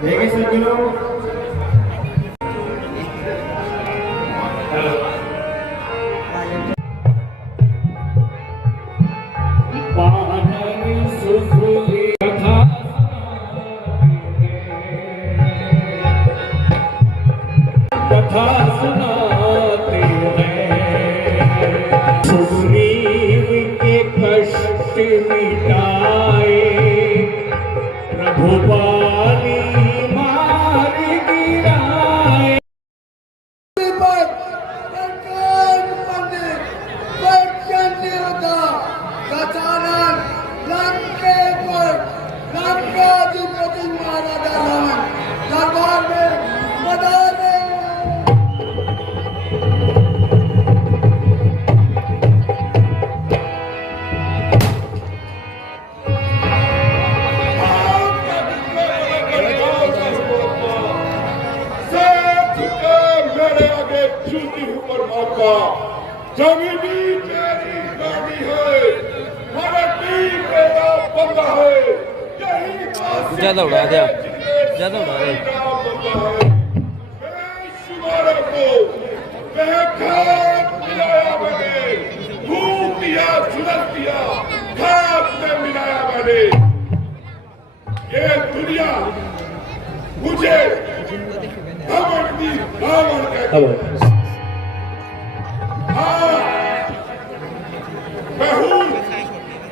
देखिए सज्जनों, कथा सुनाते हैं सुग्रीव के कष्ट मिटाए, प्रभु बाली मार गिराए। जमीनी तेरी गाड़ी है, मराठी मेरा बंदा है, यही ज्यादा उड़ा दिया, ज्यादा उड़ा दे। शुमारों को मिलाया मैंने, धूप दिया, झुलस दिया, खाक में मिलाया मैंने। ये दुनिया मुझे रावण कहती है।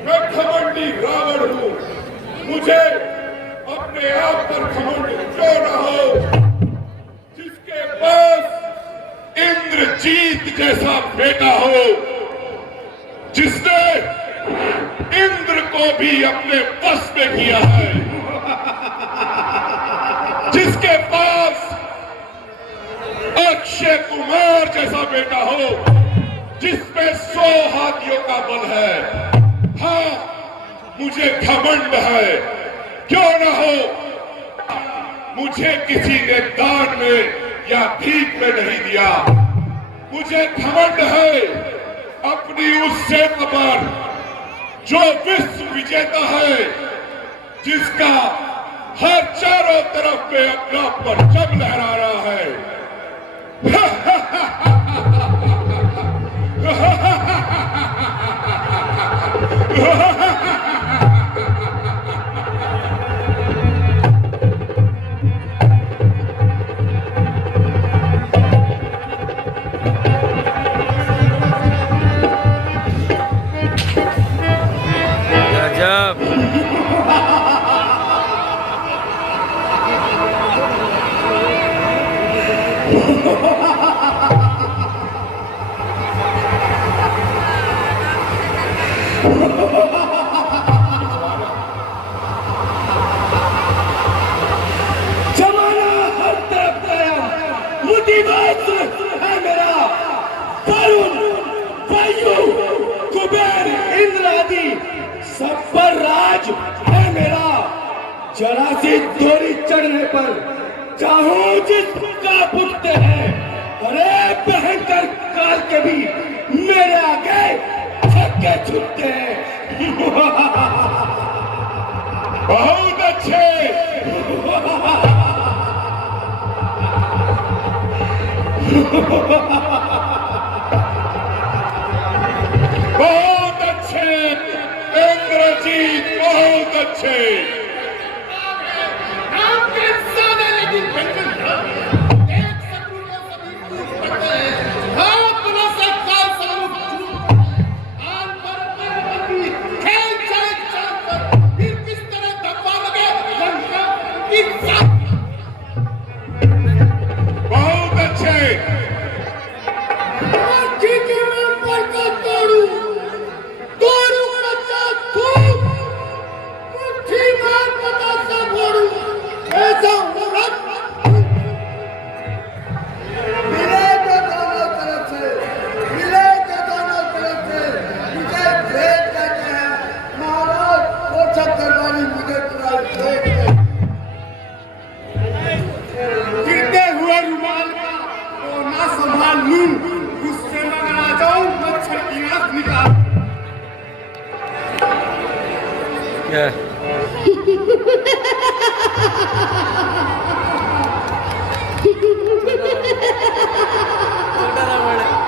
मैं घमंडी रावण हूँ, मुझे अपने आप पर घमंड क्यों न हो। जिसके पास इंद्रजीत जैसा बेटा हो, जिसने इंद्र को भी अपने बस में किया है, जिसके पास अक्षय कुमार जैसा बेटा हो, जिसमें 100 हाथियों का बल है। हाँ, मुझे घमंड है, क्यों न हो। मुझे किसी ने दान में या भीख में नहीं दिया। मुझे घमंड है अपनी उस सेना पर जो विश्व विजेता है, जिसका हर चारों तरफ पे अपना परचम लहरा रहा है। जमाना हर तरफ गया, मुसीबत है मेरा। वरुण, वायु, कुबेर, इंद्र आदि सब पर राज है मेरा। जरा सी डोरी चढ़ने पर चाहूं जिसका पूछते हैं। अरे भयंकर काल के भी मेरे आगे छक्के छूटते हैं। बहुत अच्छे, बहुत अच्छे इंद्रजीत, बहुत अच्छे। बहुत अच्छे।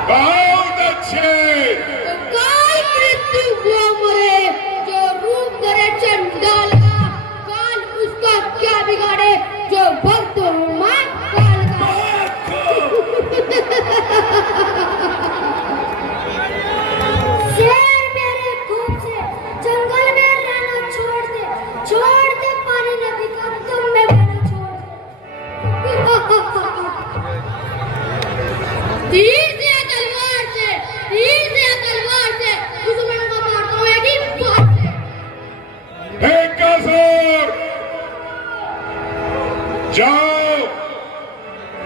बहुत अच्छे। काय मृत्यु हुआ मरे, जो रूप करे चंडाल का, काल उसका क्या बिगाड़े, जो भक्त हो मां काल का। शेर मेरे खूब से जंगल में रहना छोड़ दे पानी नदी का तुम में बहना छोड़ दे। तीर से तलवार से दुश्मन को मारता हूँ एक ही बार से। एक कसर, जाओ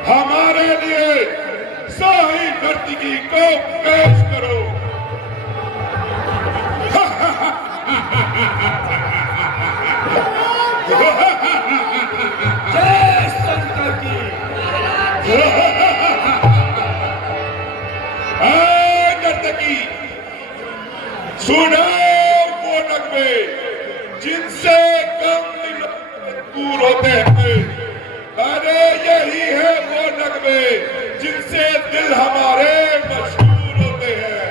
हमारे लिए शाही नर्तकी को पेश करो। जय शंकर की। नर्तकी, सुनो वो नगमे जिनसे कम दिल दूर होते हैं। अरे यही है वो नगमे जिनसे दिल हमारे मशहूर होते हैं।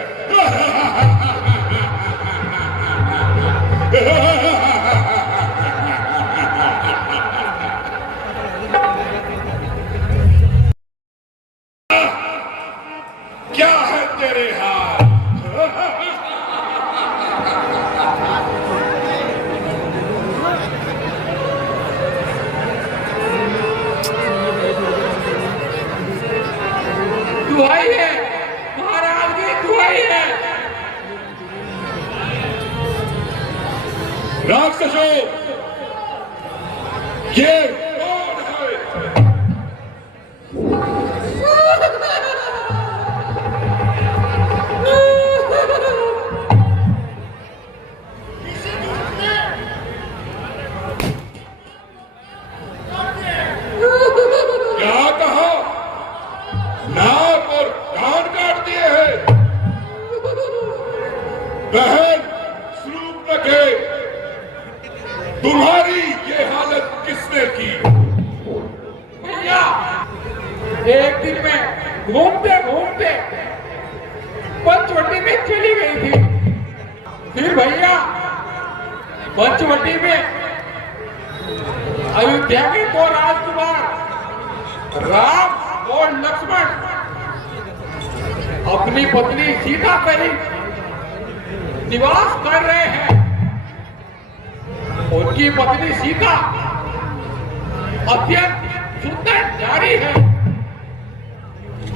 क्या है तेरे हाथ? दुहाई है महाराज की, दुहाई है। राक्षसों, ये कौन है? क्या कहा? नाक और कान काट दिए हैं। बहन स्वरूप रखे, तुम्हारी ये हालत किसने की? भैया एक दिन में घूमते घूमते पंचवटी में चली गई थी। फिर भैया पंचवटी में अयोध्या के दो राजकुमार राम और लक्ष्मण अपनी पत्नी सीता पर निवास कर रहे हैं। उनकी पत्नी सीता अत्यंत सुंदर नारी है।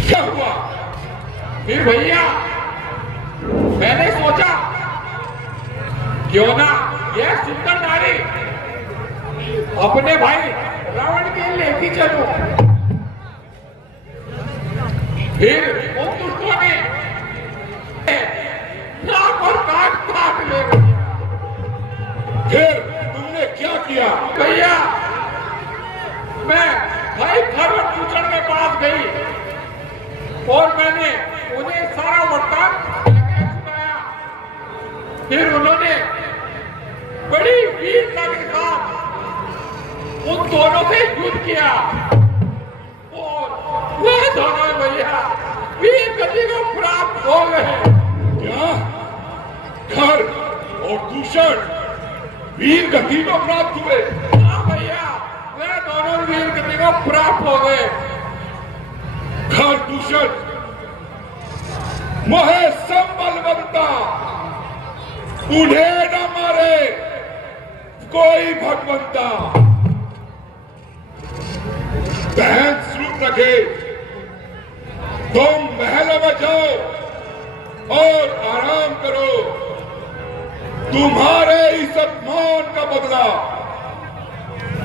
क्या हुआ? फिर भैया मैंने सोचा क्यों ना यह सुंदर नारी अपने भाई रावण के लेती चलो। फिर उन दुष्टों ने नाक और कान काट ले भैया। फिर तुमने क्या किया? भैया मैं भाई खरवट पूछण के पास गई और मैंने उन्हें सारा वृत्तांत सुनाया। फिर उन्होंने बड़ी वीरता के साथ उन दोनों से युद्ध किया और वह दोनों भैया वीर गति को प्राप्त हो गए। क्या? घर और दूषण वीर गति को प्राप्त हुए? हाँ भैया, वह दोनों वीर गति को प्राप्त हो गए। घर दूषण मोहे संबल बनता, उन्हें न मारे कोई भगवंता। बहन स्वरूप रखे, तुम महल में जाओ और आराम करो। तुम्हारे इस अपमान का बदला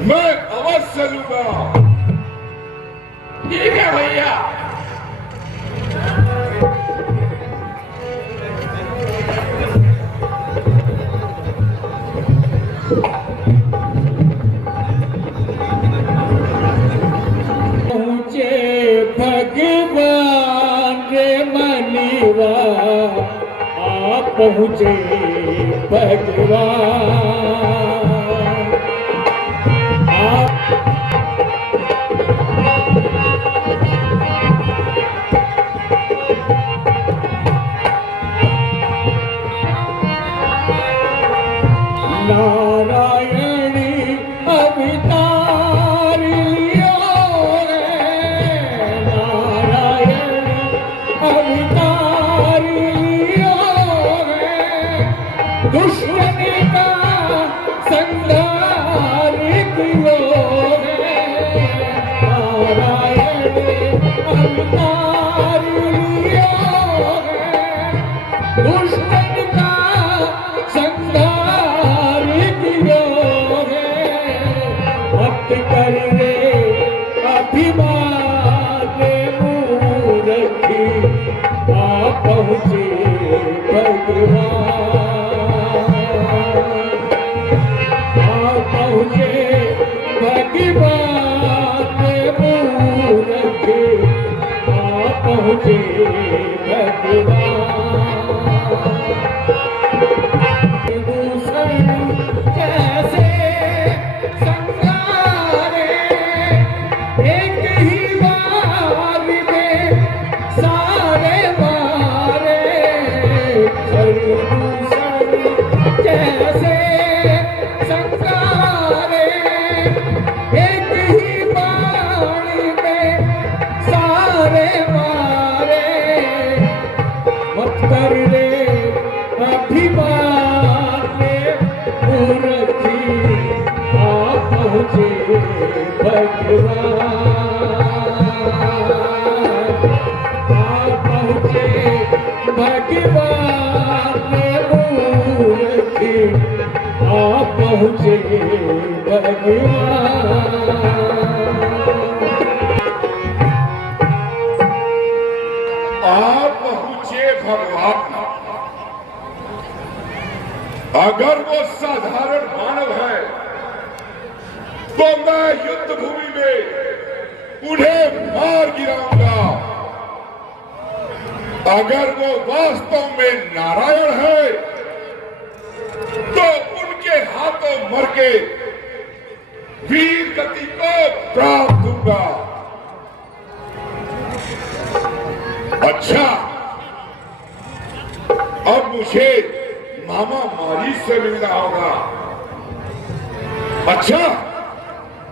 मैं अवश्य लूंगा। ठीक है भैया। भगवान रे मनीवा आप पहुँचे नारायणी अवतार लियो रे, नारायणी अवतार लियो रे, दुश्मन का संहार कियो रे, नारायणी अवतार लियो रे, दुश्मन का संहार कियो रे, मत कर रे अभिमान मूर्ति, आ पहुँचे भगवान, आ पहुँचे भगवान मूर्ति, आ पहुँचे भगवान। कैसे संगारे एक ही बार में सारे मारे, कैसे संगारे एक ही बार में सारे मारे, मत कर रे अभिमान मूर्ति, आ पहुँचे भगवान, आ पहुँचे भगवान मूर्ति, आ पहुँचे भगवान। आप पहुंचे भगवान। अगर वो साधारण मानव है तो मैं युद्ध भूमि में उन्हें मार गिराऊंगा। अगर वो वास्तव में नारायण है तो उनके हाथों मर के वीर गति को प्राप्त दूंगा। अच्छा, अब मुझे मामा मारी से मिलना होगा। अच्छा,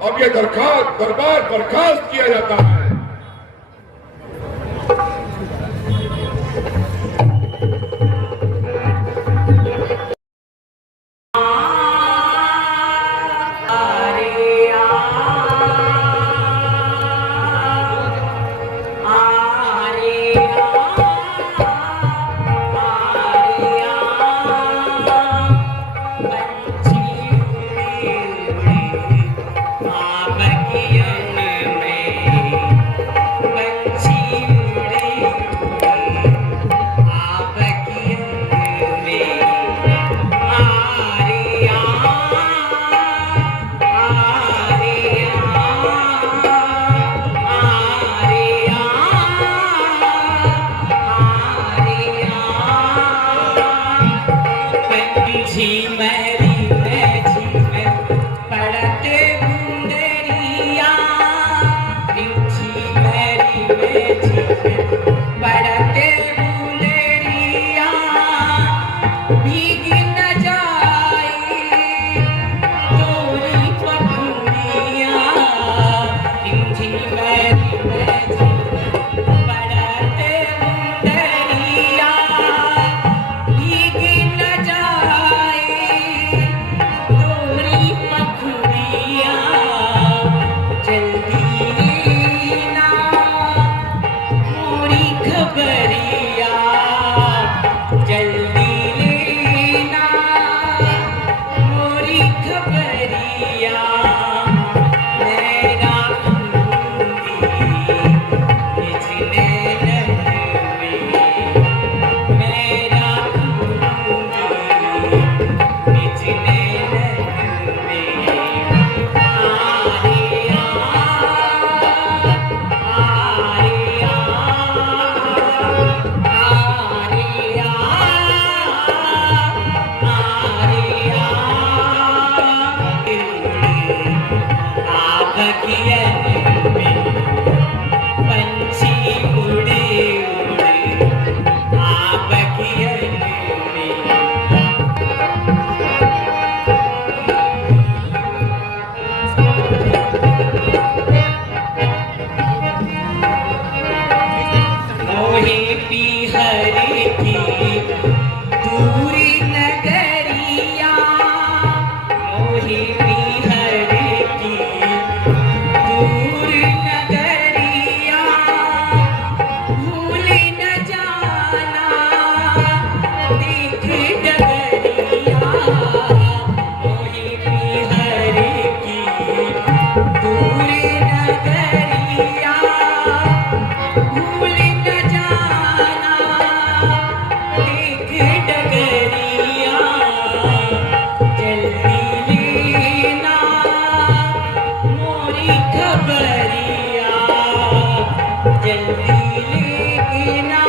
अब ये दरबार बर्खास्त किया जाता है। बगियन में पंछी उड़े उड़े आ बगियन में। मोहे पीहर की दूरी नगरिया, मोहे पीहर की दूर नगरिया, भूल न जाना देख डगरिया, मोहे पीहर की दूर नगरिया, भूल न जाना देख डगरिया, जल्दी लेना मोरी खबरिया, जल्दी लेना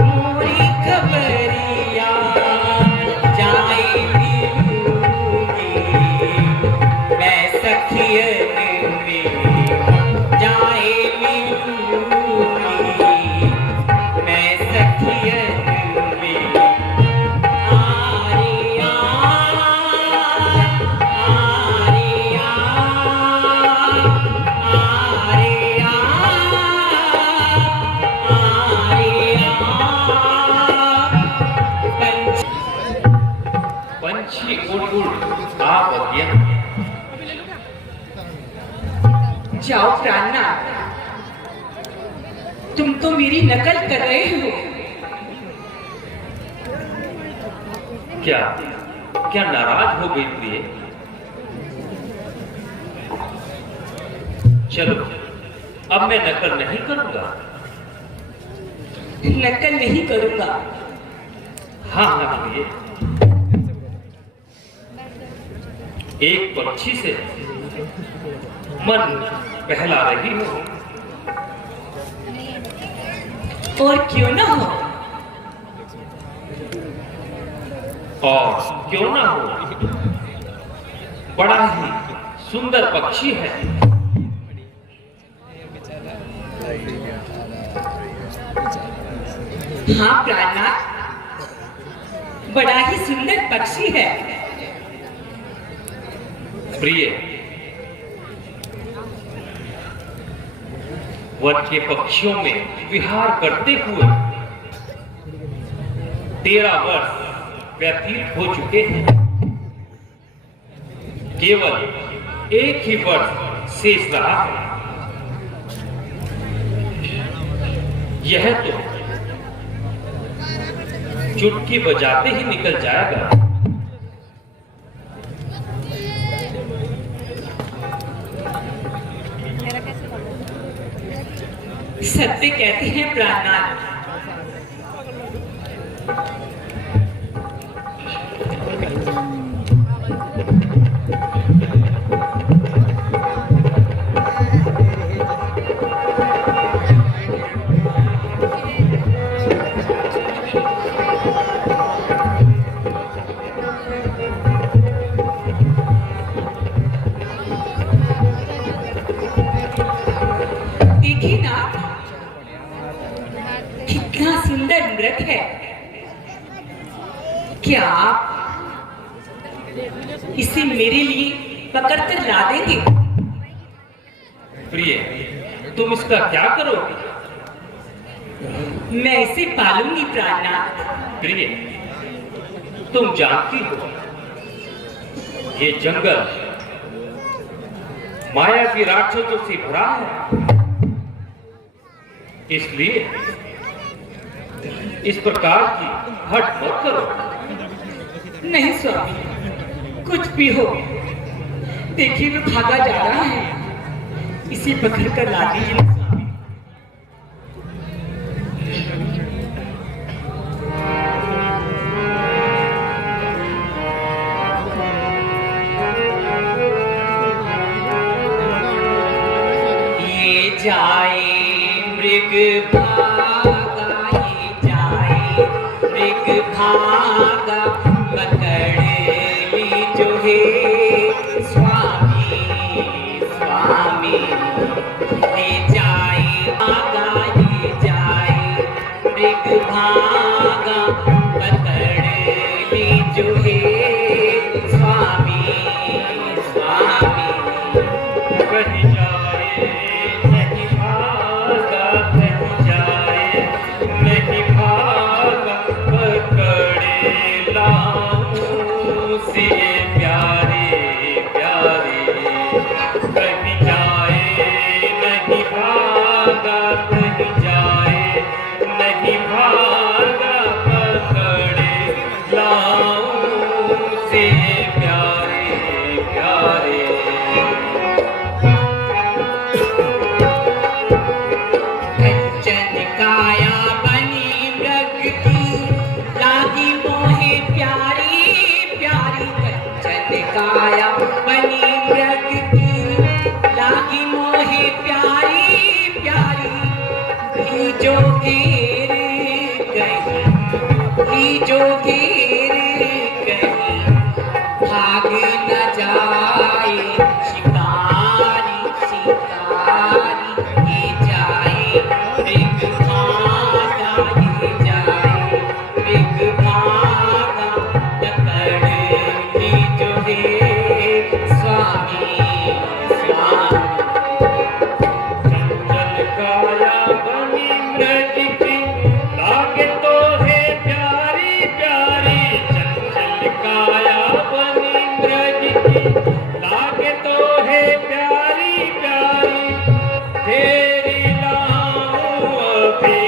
मोरी खबरिया, जाए मिलूंगी मैं सखियन में, जाए मिलूंगी मैं सखियन में। आरिया आरिया आरिया आरिया। पंछी उड़ उड़ आ बगियन में। जाओ प्राणनाथ, तुम तो मेरी नकल कर रहे हो। क्या क्या नाराज हो गई प्रिय? चलो अब मैं नकल नहीं करूंगा। नकल नहीं करूंगा। हाँ हाँ प्रिय, एक पक्षी से मन बहला रही हो, और क्यों ना हो, और क्यों ना हो, बड़ा ही सुंदर पक्षी है। हाँ प्राणनाथ, बड़ा ही सुंदर पक्षी है। प्रिय, वन के पक्षियों में विहार करते हुए 13 वर्ष व्यतीत हो चुके हैं। केवल एक ही वर्ष शेष रहा है। यह तो चुटकी बजाते ही निकल जाएगा। सत्य कहते हैं प्राणनाथ, देखिए ना कितना सुंदर नृत्य है। क्या आप इसे मेरे लिए पकड़कर ला देंगे? प्रिय, तुम इसका क्या करोगे? मैं इसे पालूंगी प्राणनाथ। प्रिय, तुम जानती हो ये जंगल माया की राक्षसों से भरा है, इसलिए इस प्रकार की हट मत करो। नहीं स्वामी, कुछ भी हो, देखिए वो भागा जा रहा है, इसे पकड़ कर ला दीजिए स्वामी। ये जाए मृग भागा, ये जाए मृग भागा, पकड़ ली जो है स्वामी स्वामी। काया बनी मृग की लागी मोहे प्यारी प्यारी ली जो गिर गई ली जो गिर गई भाग न जाए शिकारी शिकारी ये जाए मृग भागा ये जाए मृग भागा पकड़ ली जो है स्वामी स्वामी चंचल काया बनी मृग की लागे तो है प्यारी प्यारी चंचल काया बनी मृग की लागे तो है प्यारी प्यारी तेरी लाऊं अभी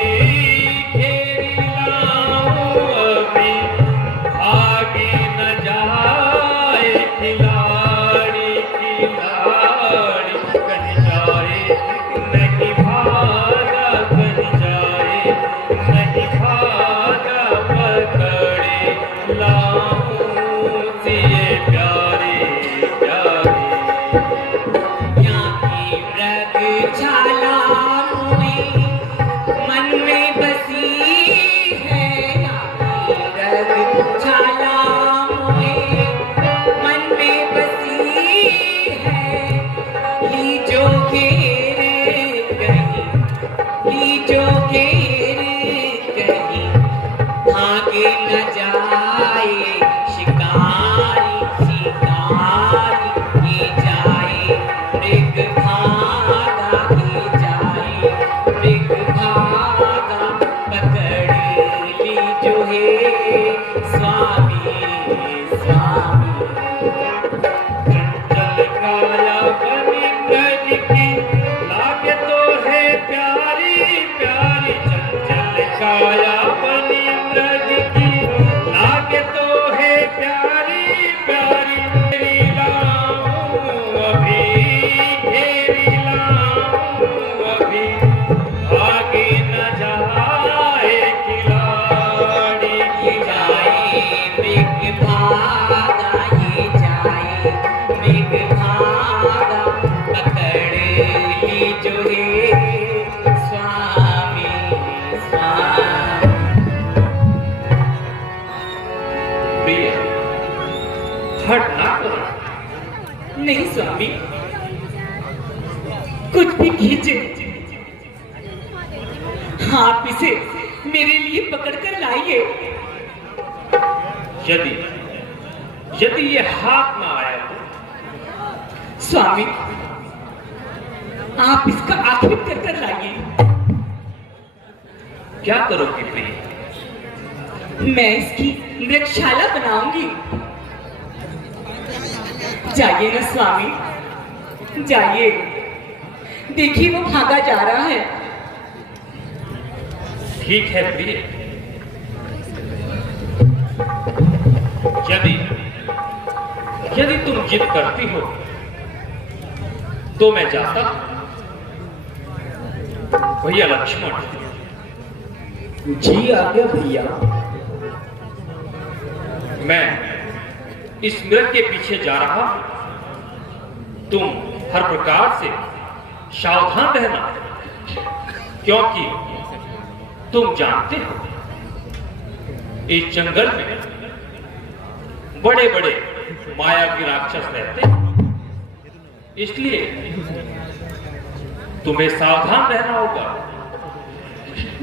आगे न जाए खिलाड़ी खिलाड़ी कहीं जाए नहीं भागा कहीं जाए नहीं भागा पकड़े लाऊं से प्यारे प्यारे यहाँ की मृग छाला हुई मन में बसी है यहाँ की मृग छाला हुई मन में बसी है ली जो घेर गई ली जो घेर गई भागे न जाए शिकारी शिकारी ये जाए मृग भागा ये जाए मृग भागा पकड़ ली जो है स्वामी स्वामी चंचल काया बनी मृग की लागे तो है प्यारी प्यारी चंचल काया बनी मृग की लागे तो है प्यारी प्यारी घेरी लाऊं अभी आगे न जाए खिलाड़ी ये जाए मृग भागा ये जाए मृग भागा पकड़ ली जो है स्वामी स्वामी प्रिय हट ना करो नहीं स्वामी कुछ भी कीजिए आप इसे मेरे लिए पकड़ कर लाइए यदि यदि ये हाथ ना आया तो स्वामी आप इसका आखिर कर कर लाइए क्या करोगी प्रिय मैं इसकी मृगशाला बनाऊंगी जाइए ना स्वामी जाइए देखिए वो भागा जा रहा है ठीक है प्रिय यदि यदि तुम जिद करती हो तो मैं जाता भैया लक्ष्मण जी आज्ञा भैया। मैं इस मृग के पीछे जा रहा हूं तुम हर प्रकार से सावधान रहना क्योंकि तुम जानते हो इस जंगल में बड़े बड़े मायावी राक्षस रहते हैं इसलिए तुम्हें सावधान रहना होगा।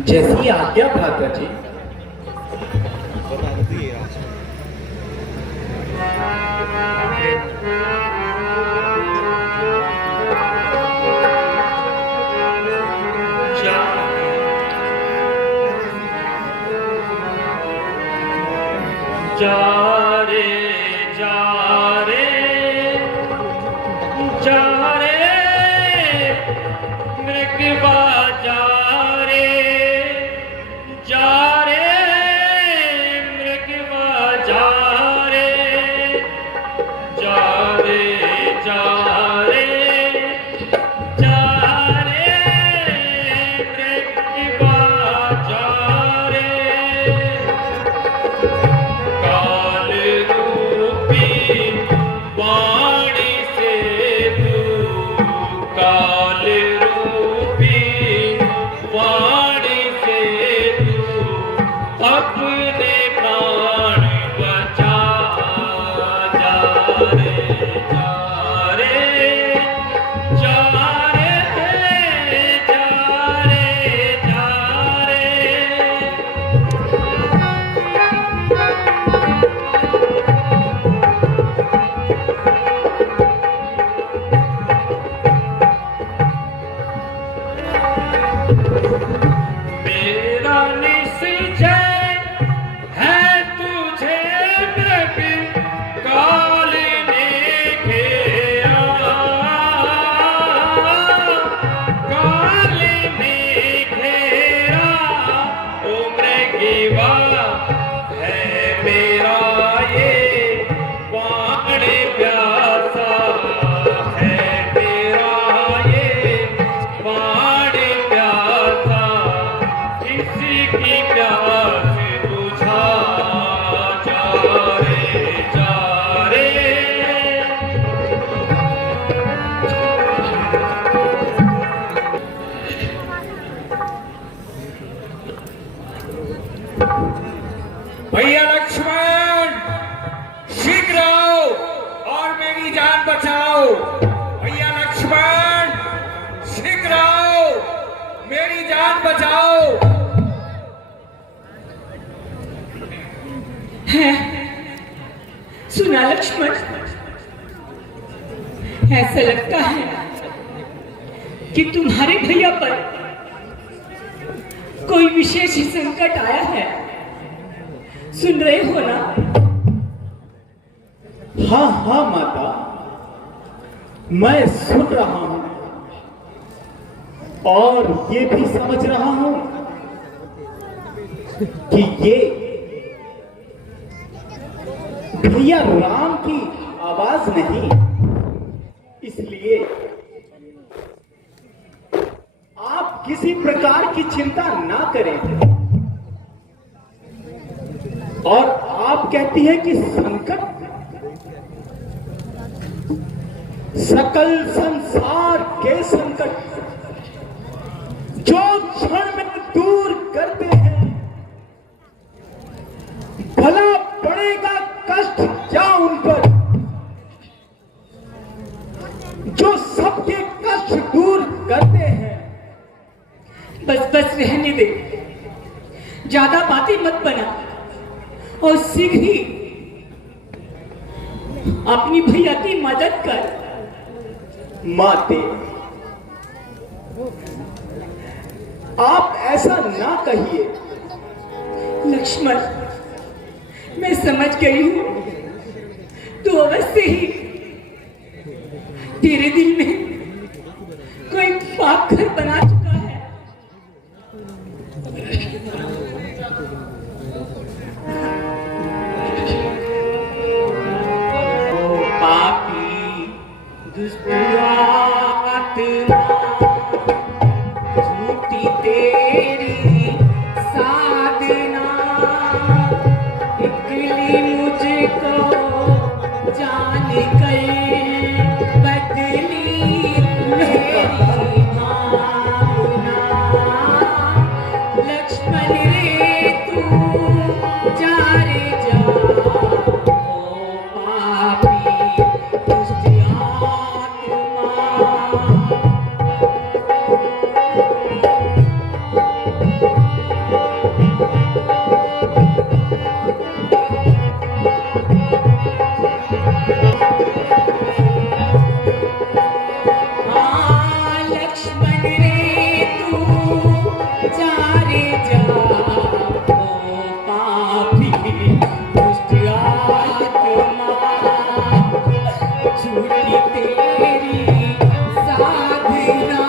जैसी आज्ञा भ्राता जी। जा रे जा रे जा रे मृगवा जा रे जा रे मृगवा जा रे जा रे जा रे जा रे मृगवा जा रे काल रूपी मेरी जान बचाओ। भैया लक्ष्मण, शीघ्र आओ, मेरी जान बचाओ। है सुना लक्ष्मण, ऐसा लगता है कि तुम्हारे भैया पर कोई विशेष ही संकट आया है। सुन रहे हो ना? हाँ हाँ माता, मैं सुन रहा हूं और ये भी समझ रहा हूं कि ये भैया राम की आवाज नहीं, इसलिए आप किसी प्रकार की चिंता ना करें। और आप कहती हैं कि संकट सकल संसार के संकट जो क्षण में दूर करते हैं, भला पड़ेगा कष्ट क्या उन पर जो सबके कष्ट दूर करते हैं। बस बस रहने दे, ज्यादा बातें मत बना और शीघ्र ही अपनी भैया की मदद कर। माते, आप ऐसा ना कहिए। लक्ष्मण, मैं समझ गई हूं, तू अवश्य ही तेरे दिल में कोई पाप घर बना चुका है। ओ पापी दुष्ट आत्मा, झूठी तेरी साधना, निकली मुझको जान कर बदली मेरी भावना। लक्ष्मण रे तू जा रे जा, ओ पापी दुष्ट आत्मा। लक्ष्मण रे तू जा रे जा, ओ पापी दुष्ट आत्मा। झूठी तेरी साधना,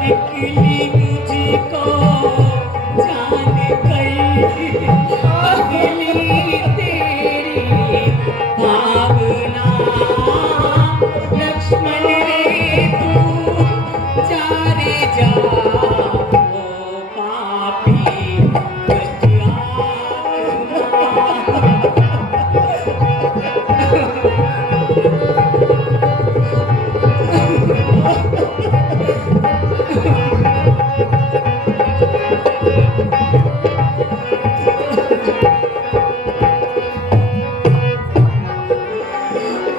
निकली मुझको जान गई बदली तेरी भावना। लक्ष्मण रे तू जा रे जा, ओ पापी दुष्ट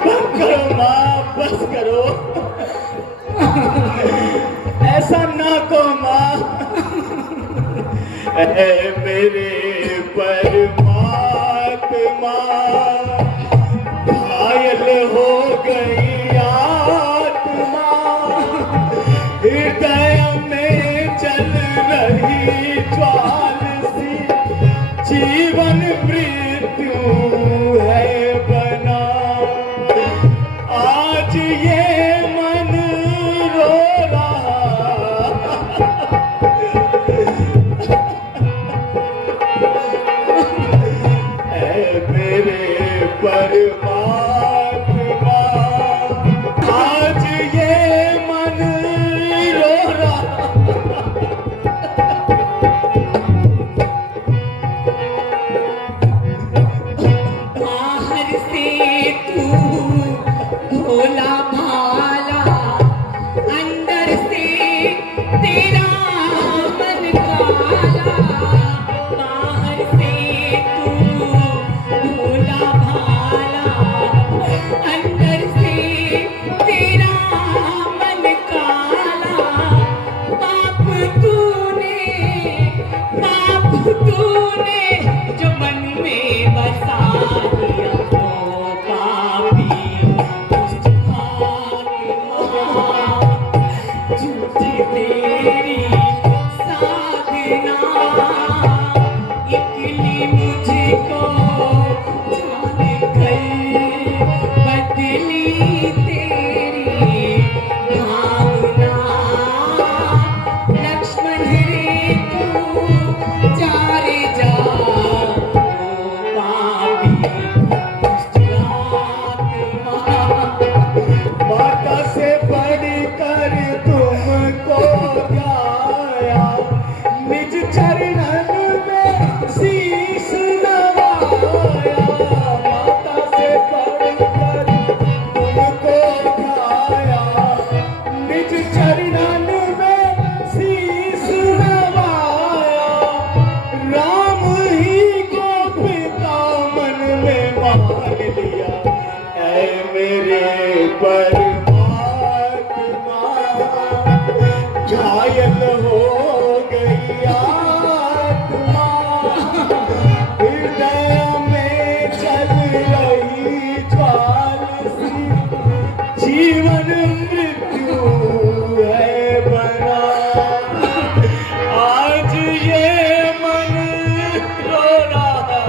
बस करो माँ, बस करो। ऐसा ना को माँ। ऐ मेरे परमात्मा, घायल हो गई आत्मा, हृदय में चल रही ज्वाल सी, जीवन मृत्यु है बना। आज ये मन रो रहा, ऐ मेरे परमात्मा, आज ये मन रो रहा। बाहर से तू भोला भाला, अंदर से तेरा मन काला। बाहर से तू भोला भाला, मेरे परमात्मा घायल हो गई आत्मा, हृदय में चल रही ज्वाल सी, जीवन मृत्यु है बना, आज ये मन रो रहा।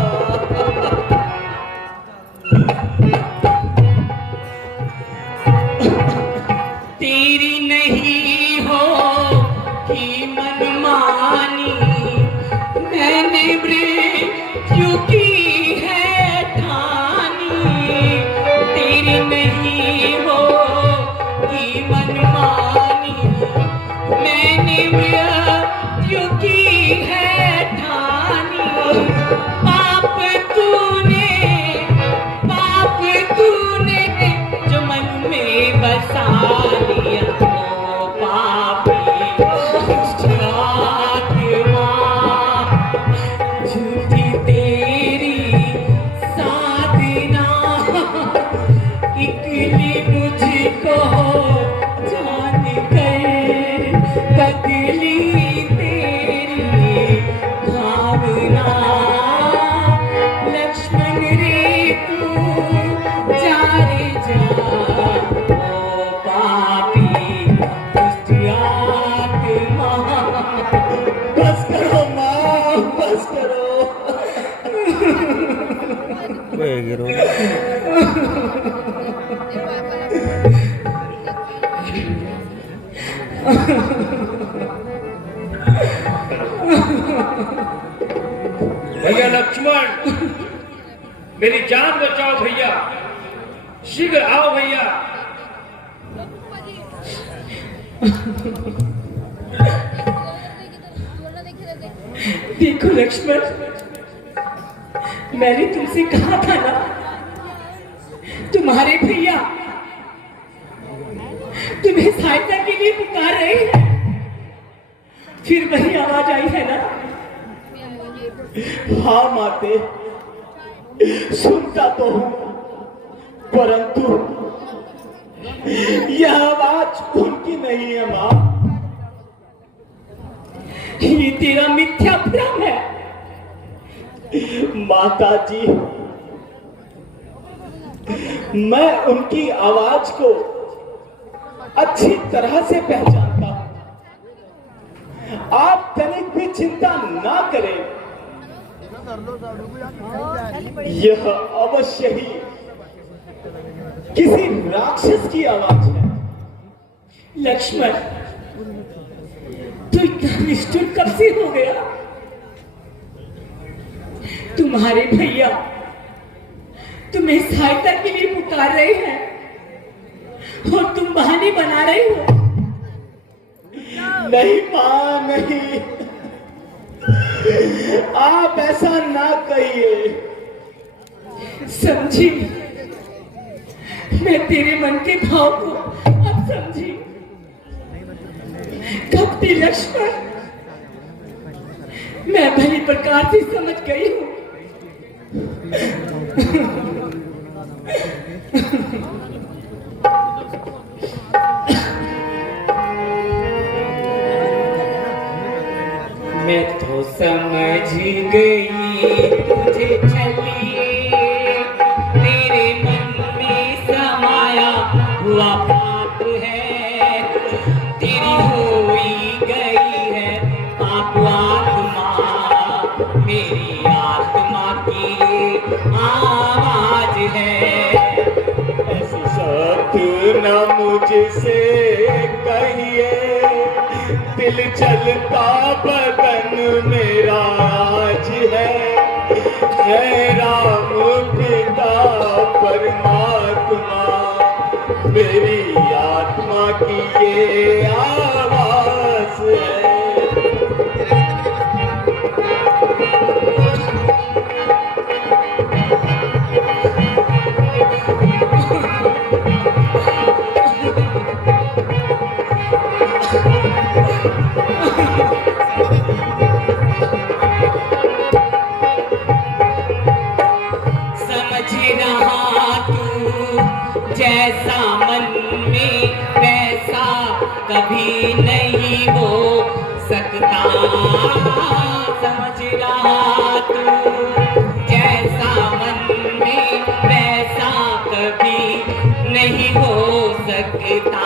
तेरी नहीं हो कि मनमानी, मैंने मृत्यु की है ठानी। तेरी नहीं हो कि मनमानी, मैंने मृत्यु की है ठानी। पाप तूने जो मन में बसा लिया, ओ पापी आत्मा, झूठी तेरी साधना, इकली मुझको जान कर बदली तेरी भावना। लक्ष्मण रे तू जा रे जा, ओ पापी दुष्ट आत्मा। बस करो माँ, बस करो। गिरो भैया लक्ष्मण, मेरी जान बचाओ भैया, शीघ्र आओ भैया। देखो लक्ष्मण, मैंने तुमसे कहा था ना, तुम्हारे भैया तुम्हें सहायता के लिए पुकार रहे हैं। फिर वही आवाज आई है ना? हाँ माते, सुनता तो हूं, परंतु यह आवाज उनकी नहीं है मां। ये तेरा मिथ्या भ्रम है। माता जी, मैं उनकी आवाज को अच्छी तरह से पहचानता हूं। आप तनिक भी चिंता ना करें, यह अवश्य ही किसी राक्षस की आवाज है। लक्ष्मण, तू इतना निष्ठुर कब से हो गया? तुम्हारे भैया तुम्हें सहायता के लिए पुकार रहे हैं और तुम बहाने बना रहे हो। नहीं मां, नहीं, आप ऐसा ना कहिए। समझी, मैं तेरे मन के भाव को अब समझी। कब थी लक्ष्मण, मैं भली प्रकार से समझ गई हूं। मैं तो समझ गई तुझे चलिए, तेरे मन में समाया हुआ पाप है। तेरी होई गई है पाप आत्मा, मेरी आत्मा की आवाज है। ऐसी सत न मुझसे कहिए, दिल चलता बदन मेरा आज है राम पिता परमात्मा, मेरी आत्मा की ये आवाज है। समझ रहा तू जैसा मन में वैसा कभी नहीं हो सकता, समझ रहा तू। जैसा मन में वैसा कभी नहीं हो सकता।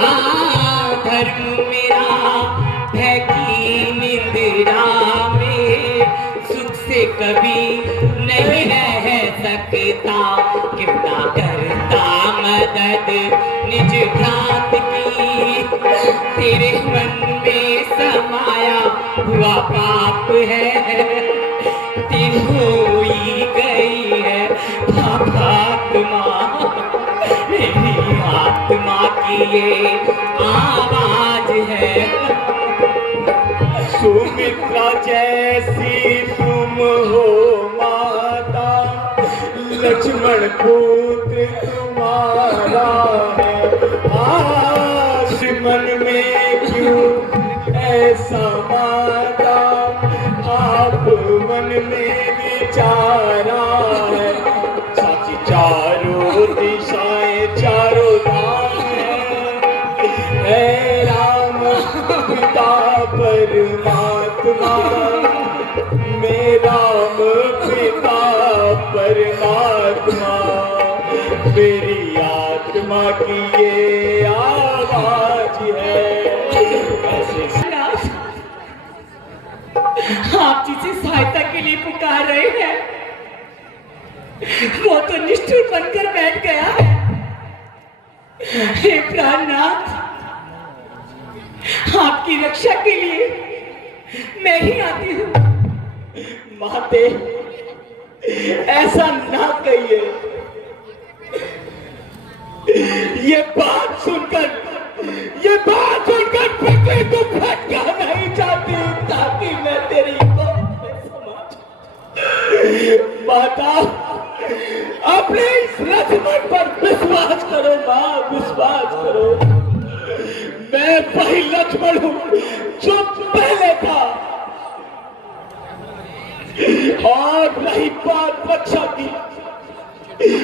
हाँ, धर्म मेरा है कि निंद्रा में सुख से कभी नहीं रह सकता। क्यों ना करता मदद निज भ्रांत की, तेरे मन में समाया हुआ पाप है, तेरी होई गई है पापात्मा। मेरी आत्मा की ये आवाज है। सुमित्रा जैसी तुम हो माता, लक्ष्मण पुत्र तुम्हारा है। आज मन में क्यों ऐसा माता, आप मन में विचारा है। साची चारों दिशाएं चारों धाम है राम पिता परमात्मा, मेरा पिता परमात्मा। मेरी आत्मा की ये आवाज है। आप जिसे सहायता के लिए पुकार रहे हैं वो तो निष्ठुर बनकर बैठ गया है। हे प्राणनाथ, आपकी रक्षा के लिए मैं ही आती हूँ। माते, ऐसा ना कहिए। ये बात सुनकर पृथ्वी को फटका नहीं चाहती, ताकि मैं तेरी बात में समझ। माता, अपने इस लक्ष्मण पर विश्वास करो माँ, विश्वास करो। मैं वही लक्ष्मण हूँ जो पहले था। और रही बात रक्षा की,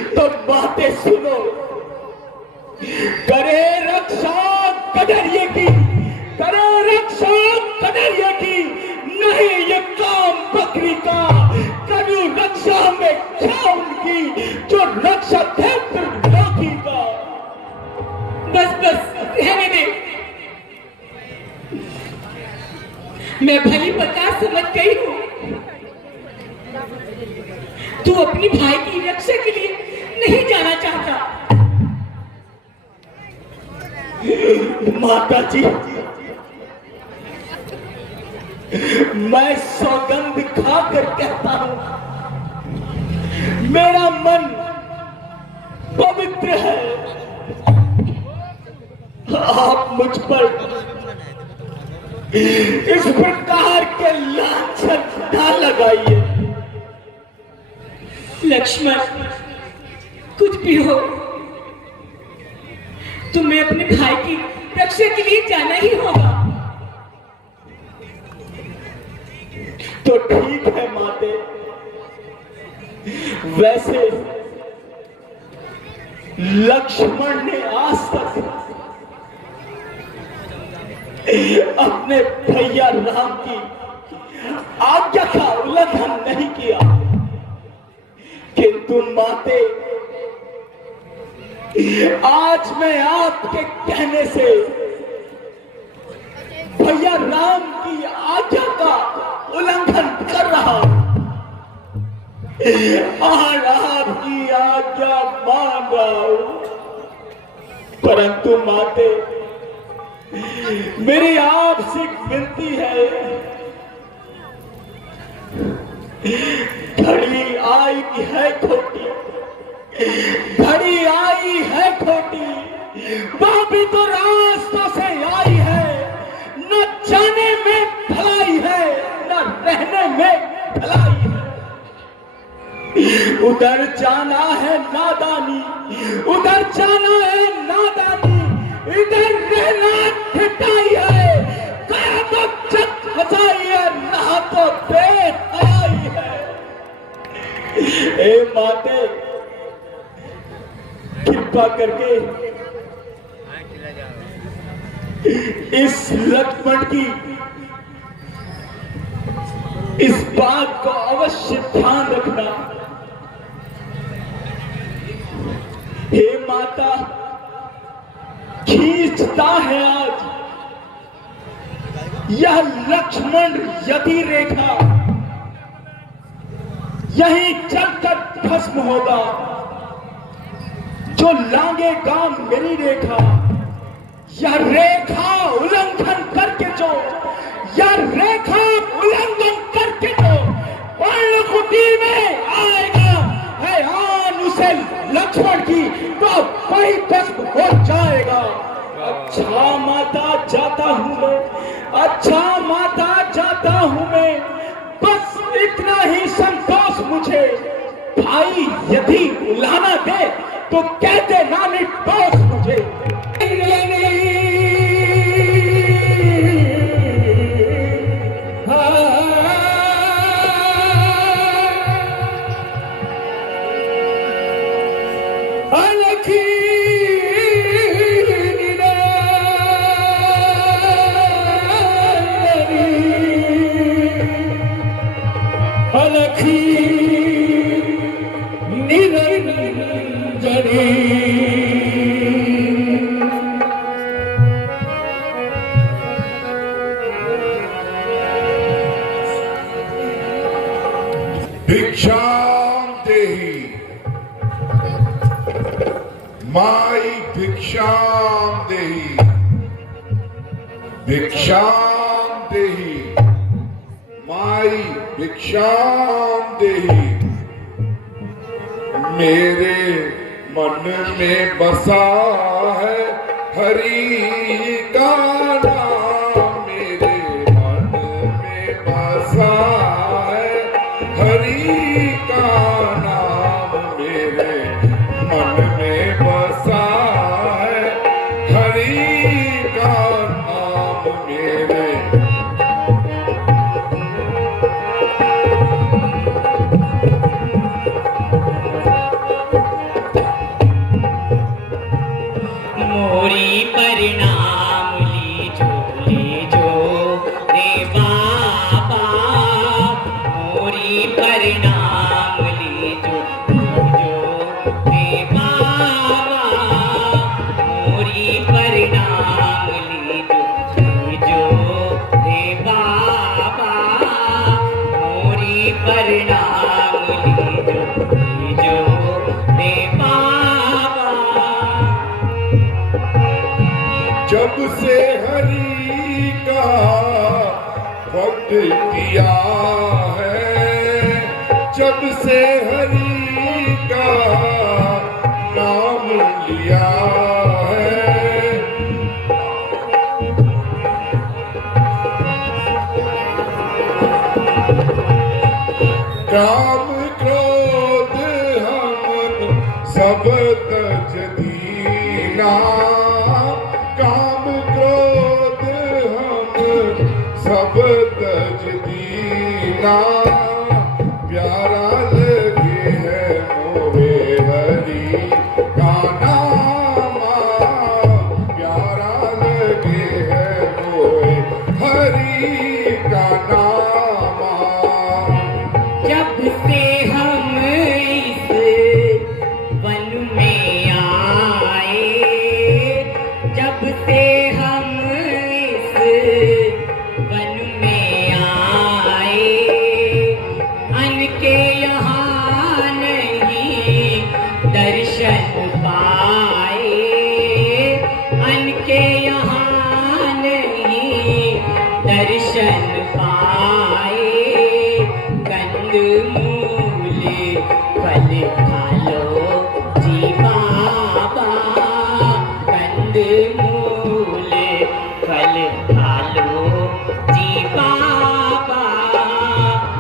तो बातें सुनो। करे रक्षा कदरिए की, करे रक्षा कदरिए की, नहीं ये काम बकरी का। करूं रक्षा में क्या उनकी, जो रक्षा थे लोकी का। बस बस रहने दे। मैं भली प्रकार समझ गई हूँ, तू अपनी भाई की रक्षा के लिए नहीं जाना चाहता। माता जी, मैं सौगंध खाकर कहता हूं, मेरा मन पवित्र है। आप मुझ पर इस प्रकार के लांछन ना लगाइए। लक्ष्मण, कुछ भी हो, तुम्हें अपने भाई की रक्षा के लिए जाना ही होगा। तो ठीक है माते। वैसे लक्ष्मण ने आज तक अपने भैया राम की आज्ञा का उल्लंघन नहीं किया, किंतु माते आज मैं आपके कहने से भैया राम की आज्ञा का उल्लंघन कर रहा हूं और आपकी आज्ञा मान रहा हूं। परंतु माते, मेरी आपसे विनती है, घड़ी आई है खोटी, घड़ी आई है खोटी, वह भी तो रास्तों से आई है। न जाने में भलाई है, न रहने में भलाई है। उधर जाना है नादानी, उधर जाना है नादानी, इधर रहना ठिठाई है। कहा तो चक फसाई है, रहा तो बेहयाई है। ए माते, कृपा करके इस लक्ष्मण की इस बात को अवश्य ध्यान रखना। हे माता, खींचता है आज यह लक्ष्मण यदि रेखा, यही चलकर भस्म होगा जो लांघेगा मेरी रेखा। यह रेखा उल्लंघन करके जो पर्णकुटी में आएगा है आन उसे लक्ष्मण की, तो वही भस्म हो जाएगा। अच्छा माता जाता हूं मैं, अच्छा माता जाता हूं मैं, बस इतना ही संतोष मुझे। भाई यदि बुलाना दे तो कहते ना निर्दोष मुझे। भिक्षाम देहि माई, भिक्षाम देहि, भिक्षाम देहि माई, भिक्षाम देहि। मेरे मन में बसा है हरि का नाम, मेरे मन में बसा है हरि का नाम, मेरे मन में बसा है हरि का नाम मेरे। मोरी परिणाम लीजो रे बाबा, मोरी परिणाम लीजो रे बाबा, मोरी परिणाम लीजो रे बाबा, मोरी परिणाम लीजो रे बाबा। जब से हरि का भक्त किया है, जब से हरि का नाम लिया है, काम क्रोध हम सब तज दीना, काम क्रोध हम सब तज दीना। प्यारा लगे है मोरे हरि का नामा, प्यारा लगे है मोरे हरि का नामा। जब से हम इस वन में आए, जब से हम इस वन में आए, अन के यहाँ नहीं दर्शन पाए, अन के यहाँ नहीं दर्शन पाए। कंद मूले फल खा लो जी बाबा, कंद मूले फल खा लो जी बाबा।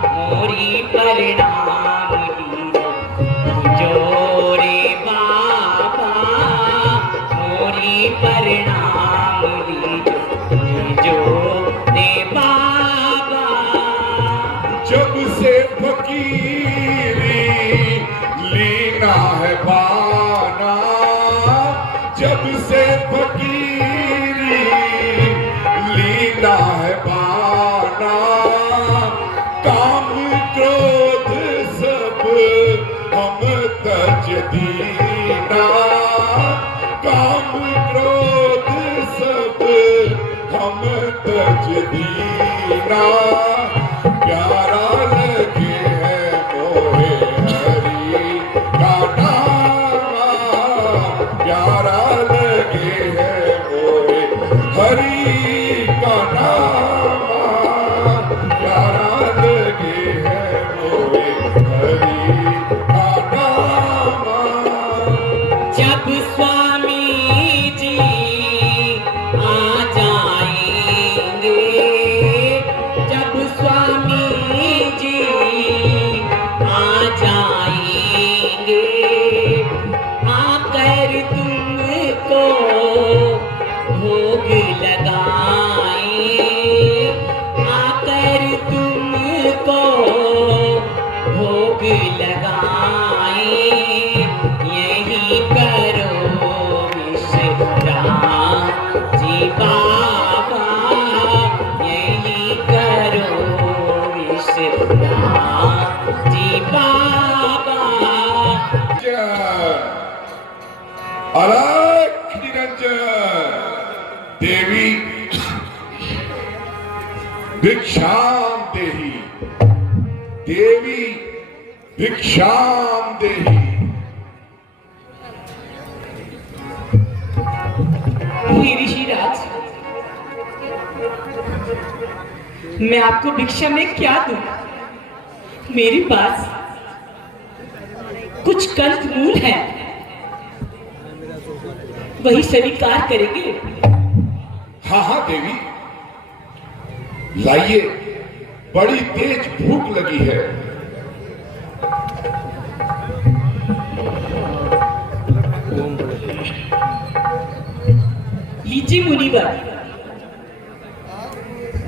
मोरी परिणाम लीजो रे बाबा, मोरी परिणाम लीजो रे बाबा। जब से फकीरी लीना है बाना, जब से फकीरी लीला है बाना, काम क्रोध सब हम तज दीना, काम क्रोध सब हम तज दीना, प्यारा लगे है मोहे हरि का नामा, प्यारा लगे है मोहे हरि का नामा, प्यारा लगे है मोहे हरि का नामा। जब स्वामी जी आ जाएंगे, जब स्वामी जी आ जाएंगे, आकर तुमको भोग लगाए, आकर तुमको भोग लगाए, यही करो विश्राम जी बाबा, यही करो विश्राम जी बाबा। अलख निरंजन देवी भिक्षाम देही, देवी भिक्षाम देही। हे ऋषिराज, मैं आपको भिक्षा में क्या दूं? मेरे पास कुछ कंद मूल है, वही स्वीकार करेंगे? हाँ हाँ देवी, लाइए, बड़ी तेज भूख लगी है। लीजिए मुनिवर,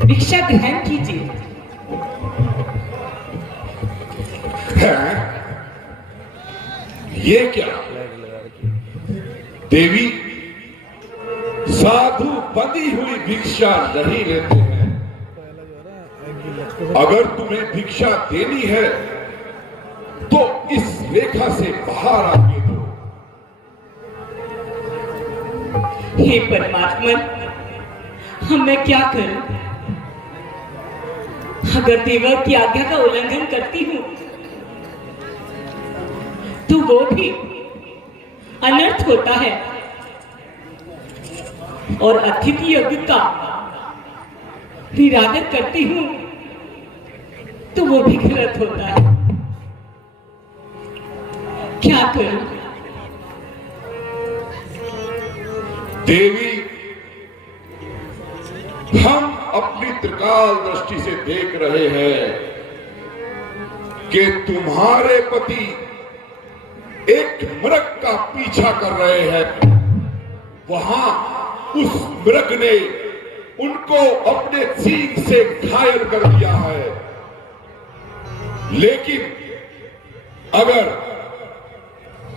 भिक्षा ग्रहण कीजिए। हैं? ये क्या देवी, साधु बंधी हुई भिक्षा नहीं लेते हैं। अगर तुम्हें भिक्षा देनी है तो इस रेखा से बाहर आके दो। हे परमात्मा, हम मैं क्या करूं? अगर देवर की आज्ञा का उल्लंघन करती हूं तो वो भी अनर्थ होता है, और अतिथि यज्ञ का निरादर करती हूं तो वो भी गलत होता है। क्या करूं? देवी, हम अपनी त्रिकाल दृष्टि से देख रहे हैं कि तुम्हारे पति एक मृग का पीछा कर रहे हैं। वहां उस मृग ने उनको अपने सींग से घायल कर दिया है। लेकिन अगर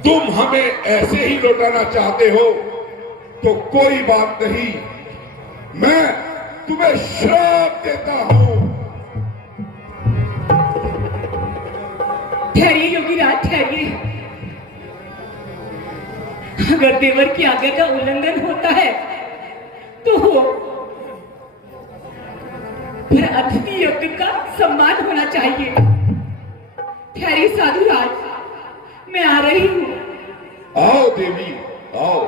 तुम हमें ऐसे ही लौटाना चाहते हो तो कोई बात नहीं, मैं तुम्हें श्राप देता हूं। ठहरिए योगीराज, ठहरिए। अगर देवर की आज्ञा का उल्लंघन होता है तो हो, फिर अतिथि यज्ञ का सम्मान होना चाहिए। ठहरिए साधुराज, मैं आ रही हूं। आओ देवी, आओ।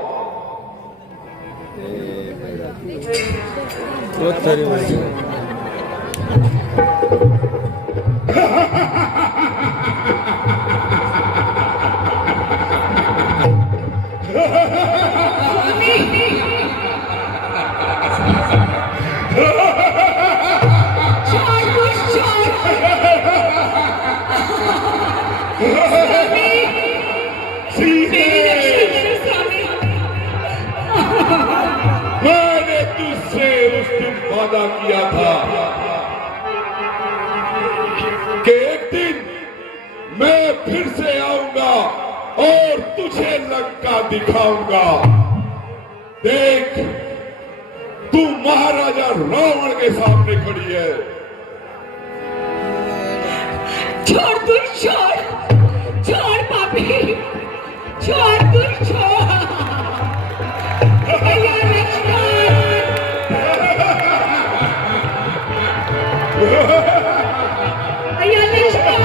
बहुत सारी मैंने तुझसे उस दिन वादा किया था कि एक दिन मैं फिर से आऊंगा और तुझे लंका दिखाऊंगा। देख, तू महाराजा रावण के सामने खड़ी है। छोड़ तू, छोड़ पापी, छोड़ तू, छोड़ भैया लक्ष्मण, भैया लक्ष्मण,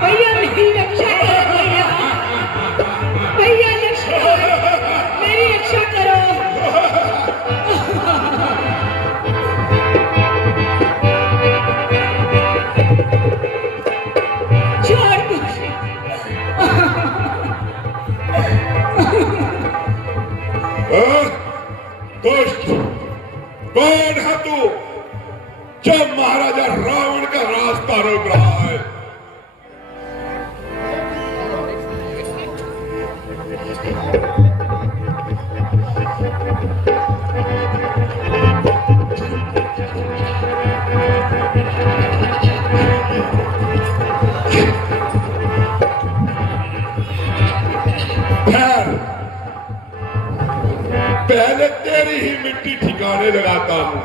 भैया मेरी रक्षा करो, भैया लक्ष्मण मेरी रक्षा करो। छोड़ तू, दुष्ट, कौन है तू जब महाराजा रावण का रास्ता रोक रहा है? पहले तेरी ही मिट्टी ठिकाने लगाता हूं।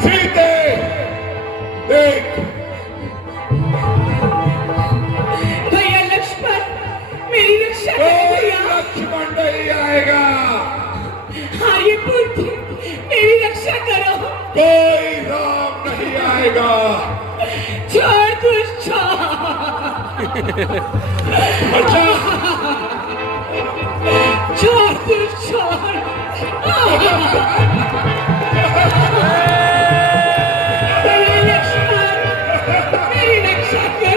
सीते, देख, भैया लक्ष्मण मेरी रक्षा करो भैया। लक्ष्मण नहीं आएगा, हाँ ये पुत्र मेरी रक्षा करो। कोई राम नहीं आएगा। छोड़ तू, छोड़ अच्छा, छोड़ तू, छोड़ भैया लक्ष्मण मेरी रक्षा करो।